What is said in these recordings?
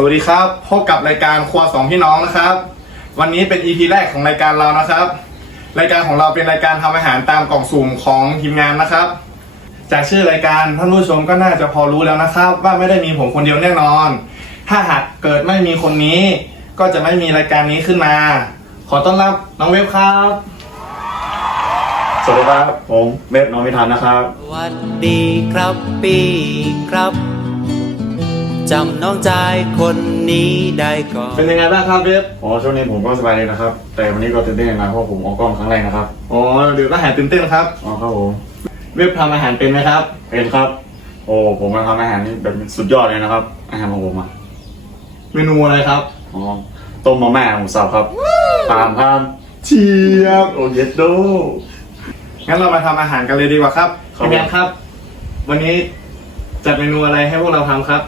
สวัสดีครับพบกับรายการครัวสองพี่น้องนะครับ วันนี้เป็น EP แรกของรายการเรานะครับ รายการของเราเป็นรายการทำอาหารตามกล่องสุ่มของทีมงานนะครับ จากชื่อรายการท่านผู้ชมก็น่าจะพอรู้แล้วนะครับ ว่าไม่ได้มีผมคนเดียวแน่นอน ถ้าหากเกิดไม่มีคนนี้ ก็จะไม่มีรายการนี้ขึ้นมา ขอต้อนรับน้องเว็บครับ สวัสดีครับ ผมเบฟน้องมิทันนะครับสวัสดีครับปีครับ จำน้องชายคนนี้ได้ก่อน เป็นยังไงบ้างครับเว็บอ๋อช่วงนี้ผมก็สบายดีนะครับ แต่วันนี้ก็ตื่นเต้นนะเพราะผมออกกล้องครั้งแรกนะครับอ๋อเดี๋ยวก็หายตื่นเต้นครับอ๋อครับผมเว็บทำอาหารเป็นไหมครับ เป็นครับ โอ้ผมมาทำอาหารนี่แบบสุดยอดเลยนะครับ อาหารของผมอะเมนูอะไรครับอ๋อต้มมาม่าหมูสับครับตามครับเชียบโอ้เย็ดโดงั้นเรามาทำอาหารกันเลยดีกว่าครับครับ พี่แมนครับ วันนี้จัดเมนูอะไรให้พวกเราทำครับ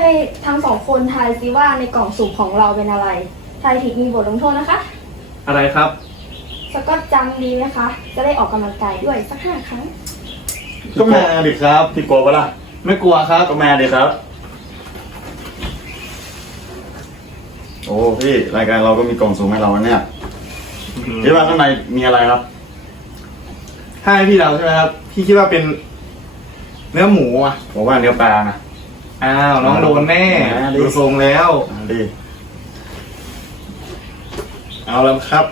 ให้ทั้งสองคนทายซิว่าในกล่องสุ่มของเราเป็นอะไร ทายผิดมีบทลงโทษนะคะ อะไรครับ สก็จำดีนะคะ จะได้ออกกำลังกายด้วยสักห้าครั้ง ก็มาดิครับพี่กลัวปะล่ะ ไม่กลัวครับก็มาดิครับ โอ้พี่รายการเราก็มีกล่องสูงให้เราเนี่ยคิดว่าข้างในมีอะไรครับ ให้พี่เราใช่ไหมครับ พี่คิดว่าเป็น เนื้อหมูอะผมว่าเนื้อปลานะ อ้าวน้องโดนแม่มดิ ดูทรงแล้ว เอาดิเอาแล้วครับ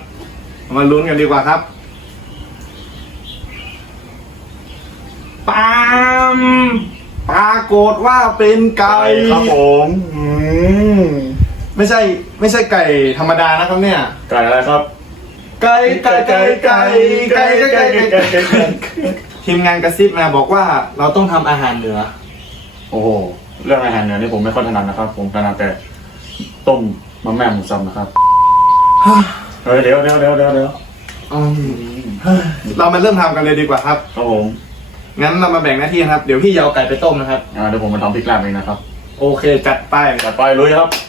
มาลุ้นกันดีกว่าครับปามปรากฏว่าเป็นไก่ครับผมอืมไม่ใช่ไม่ใช่ไก่ธรรมดานะครับเนี่ย ไก่อะไรครับไก่ไก่ไก่ไก่ไก่ไก่ไก่ทีมงานกระซิบมาบอกว่าเราต้องทำอาหารเหนือ โอ้ เรื่องอาหารเหนือนี่ผมไม่ค่อยถนัดนะครับ ผมถนัดแต่ต้มมะแม่หมูสับนะครับเฮ้ยเดี๋ยวเดี๋ยวเดี๋ยวเดี๋ยวเดี๋ยวอืมเรามาเริ่มทำกันเลยดีกว่าครับ ครับผมงั้นเรามาแบ่งหน้าที่นะครับ เดี๋ยวพี่จะเอาไก่ไปต้มนะครับอ่าเดี๋ยวผมมาทำพริกลาบเองนะครับ โอเคจัดไปจัดไปลุยครับ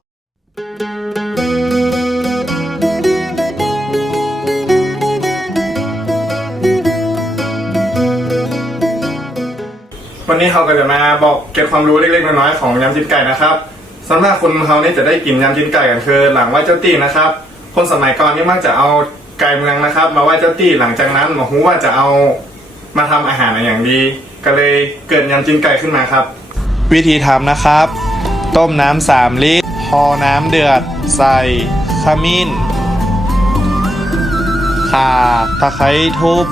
วันนี้เขาก็จะมาบอกเก็บความรู้เล็กๆน้อยๆของยำจิ้นไก่นะครับสำหรับคนเขาเนี่ยจะได้กินยำจิ้นไก่กันคือหลังไหว้เจ้าตี้นะครับ คนสมัยก่อนนี่มักจะเอาไก่เมืองนะครับ มาไหว้เจ้าตี้หลังจากนั้นหมาฮู้ว่าจะเอามาทำอาหารอย่างดี ก็เลยเกิดยำจิ้นไก่ขึ้นมาครับ วิธีทำนะครับ ต้มน้ำสามลิตร พอน้ำเดือด ใส่ขมิ้นข่าตะไคร้ทุบ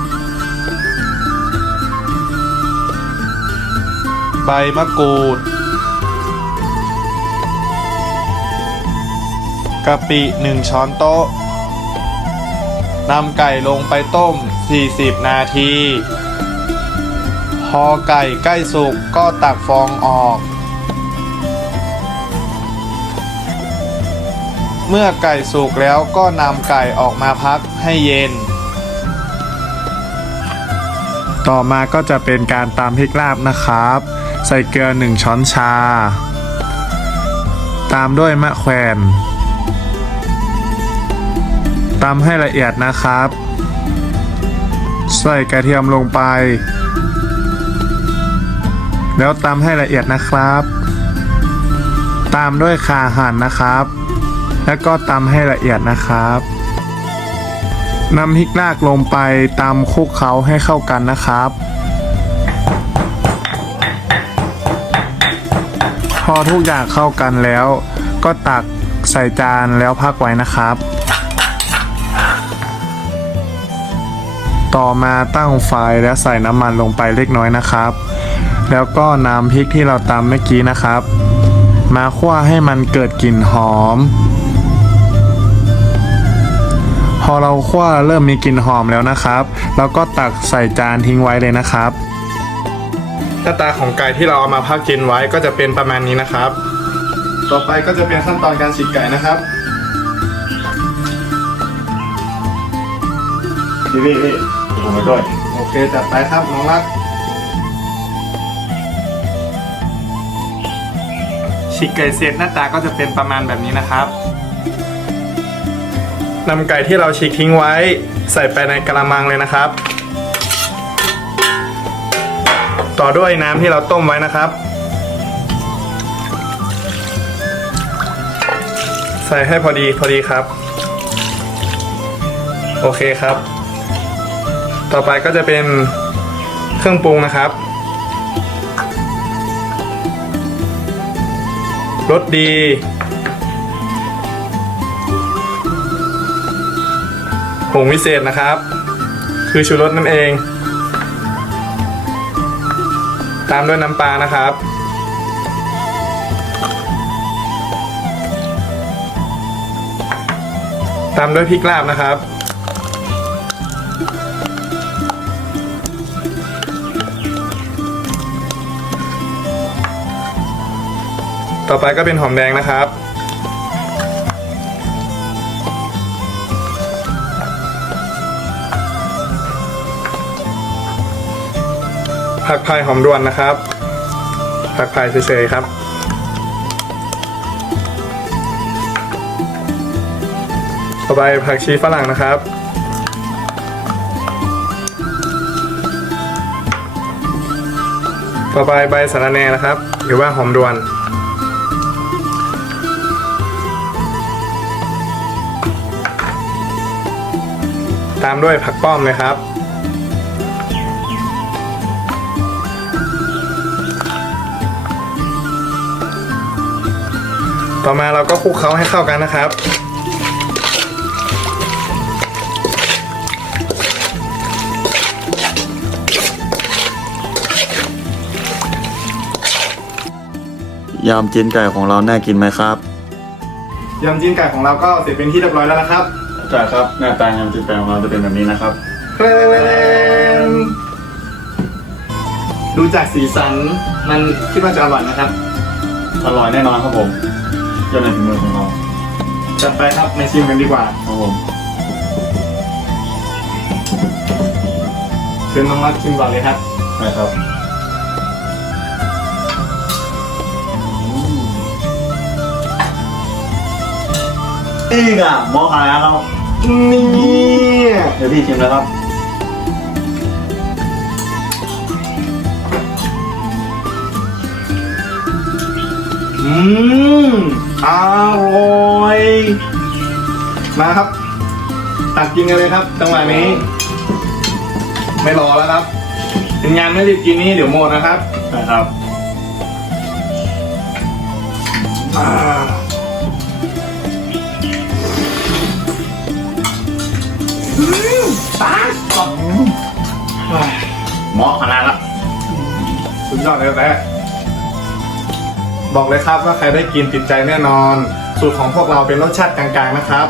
ใบมะกรูดกะปิ1ช้อนโต๊ะนำไก่ลงไปต้ม 40 นาที พอไก่ใกล้สุกก็ตักฟองออก เมื่อไก่สุกแล้วก็นำไก่ออกมาพักให้เย็น ต่อมาก็จะเป็นการตำพริกลาบนะครับ ใส่เกลือ1ช้อนชา ตามด้วยมะแขวนตำให้ละเอียดนะครับ ใส่กระเทียมลงไป แล้วตำให้ละเอียดนะครับ ตามด้วยข่าหั่นนะครับ แล้วก็ตำให้ละเอียดนะครับนำพริกลากลงไปตำคลุกเคล้าให้เข้ากันนะครับ อทุกอย่างเข้ากันแล้ว ก็ตักใส่จานแล้วพักไว้นะครับ ต่อมาตั้งไฟและใส่น้ำมันลงไปเล็กน้อยนะครับ แล้วก็นำพริกที่เราตำเมื่อกี้นะครับ มาคั่วให้มันเกิดกลิ่นหอม พอเราคั่วเริ่มมีกลิ่นหอมแล้วนะครับเราก็ตักใส่จานทิ้งไว้เลยนะครับ หน้าตาของไก่ที่เราเอามาพักกินไว้ก็จะเป็นประมาณนี้นะครับ ต่อไปก็จะเป็นขั้นตอนการฉีกไก่นะครับพี่พี่พี่ผมไปด้วย โอเคจัดไปครับน้องรักฉีกไก่เสร็จหน้าตาก็จะเป็นประมาณแบบนี้นะครับนำไก่ที่เราฉีกทิ้งไว้ ใส่ไปในกระมังเลยนะครับ ต่อด้วยน้ำที่เราต้มไว้นะครับ ใส่ให้พอดีพอดีครับ โอเคครับ ต่อไปก็จะเป็นเครื่องปรุงนะครับรสดี ผงวิเศษนะครับ คือชูรสนั่นเอง ตามด้วยน้ำปลานะครับ ตามด้วยพริกลาบนะครับ ต่อไปก็เป็นหอมแดงนะครับ ผักพายหอมดวนนะครับ ผักพายเฉยๆครับ ต่อไปผักชีฝรั่งนะครับ ต่อไปใบสะระแหน่นะครับ หรือว่าหอมดวนตามด้วยผักป้อมเลยครับ ต่อมาเราก็คลุกเคล้าให้เข้ากันนะครับ ยำจีนไก่ของเราน่ากินไหมครับ ยำจีนไก่ของเราก็เสร็จเป็นที่เรียบร้อยแล้วนะครับใช่ครับหน้าตายำจีนไก่ของเราจะเป็นแบบนี้นะครับดูจากสีสันมันคิดว่าจะอร่อยนะครับ อร่อยแน่นอนครับผม ยอดในฝีมือของเราจัดไปครับมาชิมกันดีกว่าครับผมเชิญน้องนัทชิมก่อนเลยครับนะครับอีกอะหมอหายแล้วนี่เดี๋ยวพี่ชิมแล้วครับ อืมอร่อย มาครับ ตักกินกันเลยครับจังหวะนี้ ไม่รอแล้วครับ เป็นงานไม่รีบกินนี่เดี๋ยวหมดนะครับนะครับอ่าหมอขนาดละสุดยอดเลยแม่ บอกเลยครับว่าใครได้กินติดใจแน่นอน สูตรของพวกเราเป็นรสชาติกลางๆนะครับ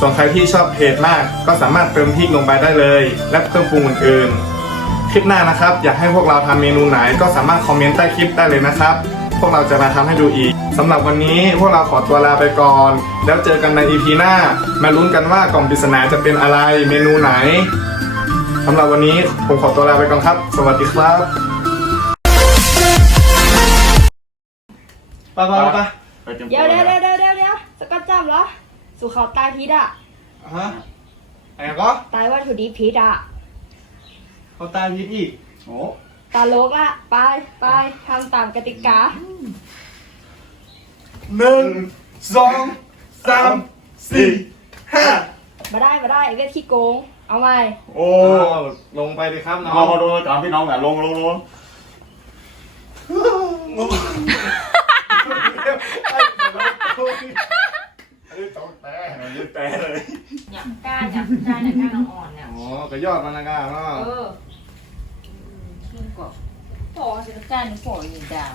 ส่วนใครที่ชอบเผ็ดมาก ก็สามารถเติมพริกลงไปได้เลย และเครื่องปรุงอื่นๆ คลิปหน้านะครับ อยากให้พวกเราทำเมนูไหนก็สามารถคอมเมนต์ใต้คลิปได้เลยนะครับ พวกเราจะมาทำให้ดูอีกสำหรับวันนี้พวกเราขอตัวลาไปก่อน แล้วเจอกันใน EP หน้า มาลุ้นกันว่ากล่องปริศนาจะเป็นอะไร เมนูไหนสำหรับวันนี้ผมขอตัวลาไปก่อนครับ สวัสดีครับ ไปไปไปไปเตรียมตัเดี๋ยวเดี๋ยวเดี๋ยวเดี๋ยวเดี๋ยวเดี๋ยวสกัดจำเหรอ สู่เขาตายพิษอะ ฮะไอ้ก็ตายวัตถุดิบพิษอะ เขาตายพิษอีกโอ้ตาโลกละไปไปทำตามกติกา หนึ่งสองสามสี่ห้ามาได้มาได้ไอ้เวทขี้โกง เอาไหมโอ้ลงไปเลยครับน้อง เอาเขาดูตามพี่น้องแหละลงลง ลงยืดแต่เลยอยากก้านอยากก้านอยากก้านอ่อนๆเนี่ย อ๋อก็ยอดมันนะก้าเนาะ เออ ขึ้นกว่าพอสิก้านนี่พออยู่ดาว